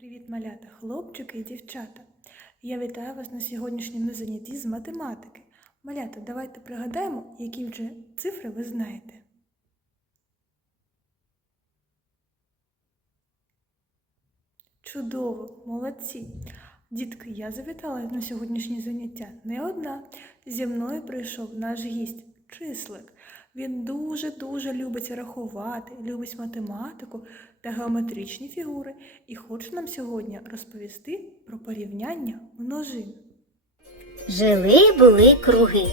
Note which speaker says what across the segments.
Speaker 1: Привіт, малята, хлопчики і дівчата. Я вітаю вас на сьогоднішньому занятті з математики. Малята, давайте пригадаємо, які вже цифри ви знаєте. Чудово, молодці. Дітки, я завітала на сьогоднішнє заняття не одна. Зі мною прийшов наш гість числик. Він дуже-дуже любить рахувати, любить математику та геометричні фігури і хоче нам сьогодні розповісти про порівняння множин.
Speaker 2: Жили були круги.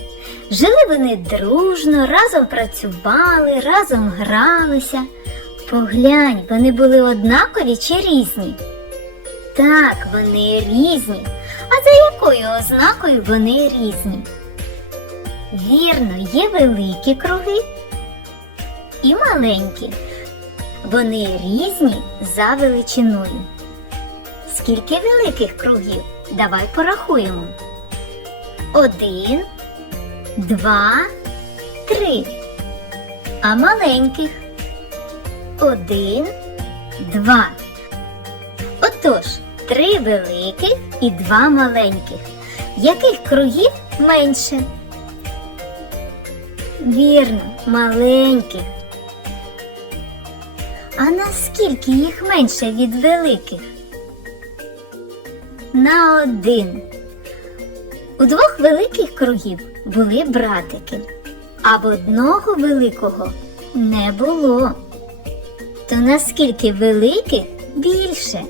Speaker 2: Жили вони дружно, разом працювали, разом гралися. Поглянь, вони були однакові чи різні? Так, вони різні. А за якою ознакою вони різні? Вірно, є великі круги і маленькі. Вони різні за величиною. Скільки великих кругів? Давай порахуємо. Один, два, три. А маленьких. Один, два. Отож, три великих і два маленьких. Яких кругів менше? Вірно, маленьких. А наскільки їх менше від великих? На один. У двох великих кругів були братики, а в одного великого не було. То наскільки великих більше?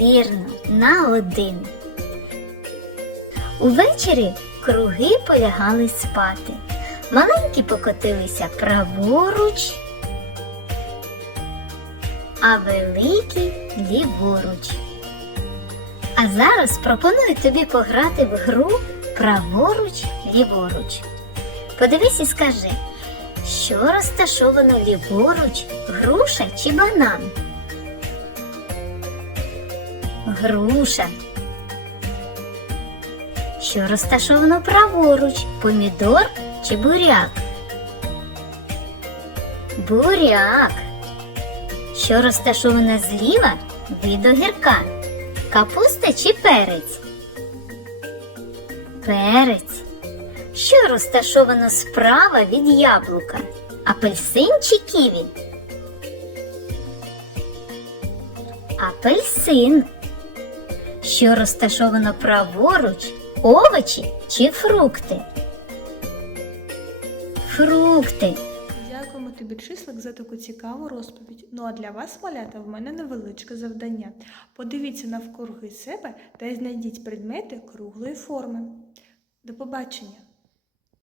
Speaker 2: Вірно, на один. Увечері круги полягали спати. Маленькі покотилися праворуч, а великі ліворуч. А зараз пропоную тобі пограти в гру праворуч, ліворуч. Подивись і скажи, що розташовано ліворуч, груша чи банан? Груша. Що розташовано праворуч, помідор чи буряк? Буряк. Що розташовано зліва від огірка? Капуста чи перець? Перець. Що розташовано справа від яблука? Апельсин чи ківі? Апельсин. Що розташовано праворуч? Овочі чи фрукти? Фрукти.
Speaker 1: Дякуємо тобі, числик, за таку цікаву розповідь. Ну а для вас, малята, в мене невеличке завдання. Подивіться навкруги себе та знайдіть предмети круглої форми. До побачення!